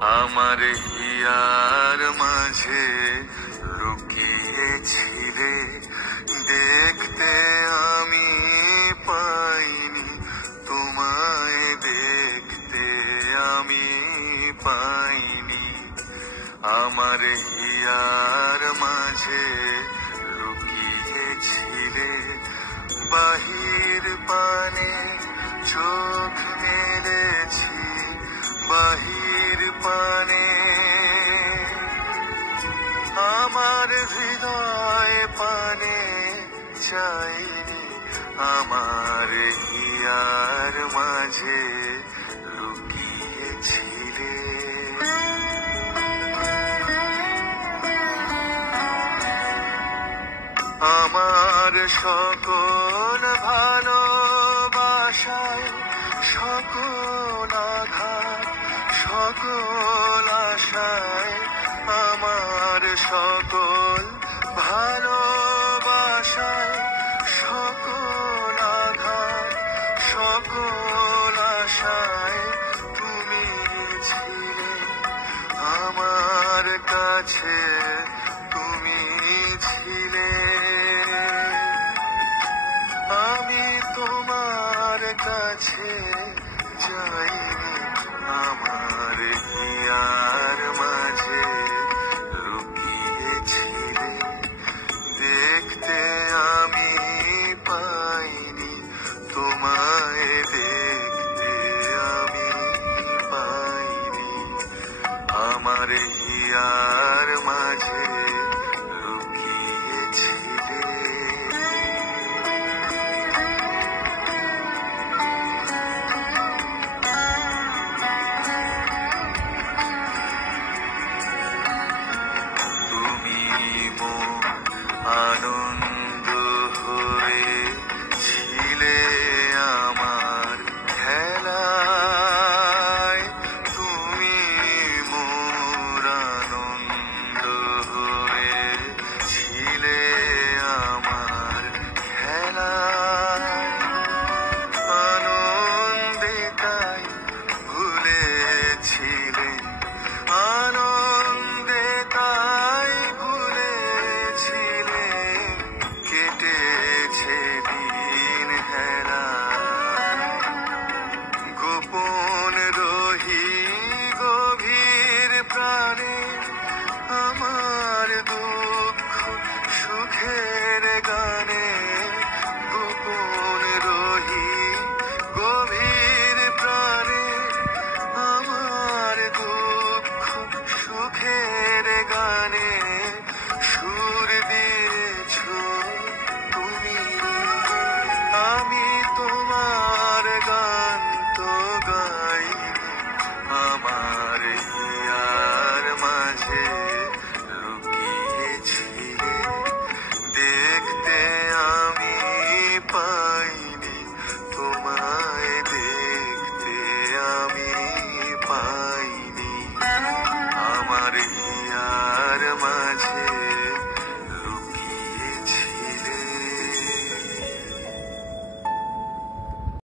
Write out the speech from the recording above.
আমার হিয়ার মাঝে লুকিয়েছিলে, দেখতে আমি পাইনি, তোমায় দেখতে আমি পাইনি। আমার হিয়ার মাঝে লুকিয়েছিলে, বাহির পানে চোখ মেলেছি, বাহির পানে আমার হৃদয় পানে চাইনি। আমার হিয়ার মাঝে লুকিয়েছিলে। আমার সকল ভালোবাসায়, সকল আঘাত, সকল আশায়, আমার সকল ভালোবাসায়, সকল আঘাত, সকল আশায় তুমি ছিলে আমার কাছে, তুমি ছিলে। আমি তোমার কাছে যাইনি, আমার হিয়ার মাঝে লুকিয়েছিলে, দেখতে আমি পাইনি, তোমায় দেখতে আমি পাইনি। আমার হিয়া